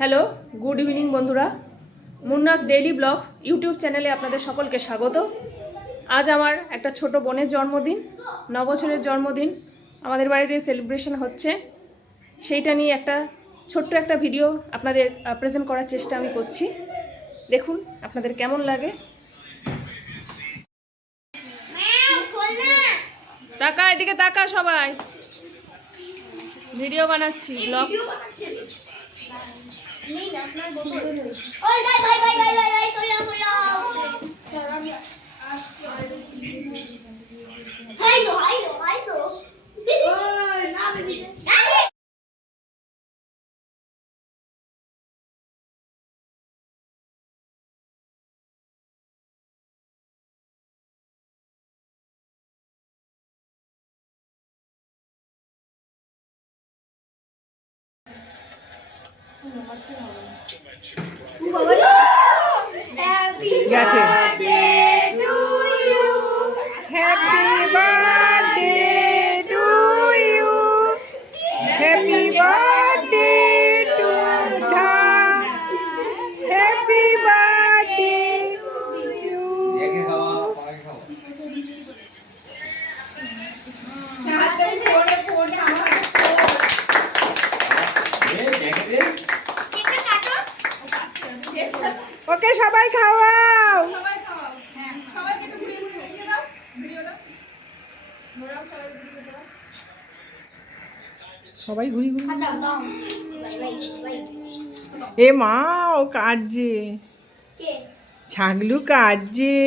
Hello, good evening বন্ধুরা। মুন্নাস daily blog YouTube চ্যানেলে আপনাদের সকলকে স্বাগত। আজ আমার একটা ছোট বোনের জন্মদিন, 9 বছরের জন্মদিন। আমাদের বাড়িতে সেলিব্রেশন হচ্ছে, সেইটা নিয়ে ছোট্ট একটা ভিডিও আপনাদের প্রেজেন্ট করার চেষ্টা আমি করছি। দেখুন আপনাদের কেমন লাগে। তাকা, এদিকে তাকা, সবাই ভিডিও বানাচ্ছি, ব্লগ। গেছে। Happy birthday to you, happy birthday to ধাম, হ্যাপি বার্থডে টু ওকে। সবাই খাওয়াও, সবাই ঘুরি ঘুরি। এ মা, ও কাজে ছাগলু কাজে।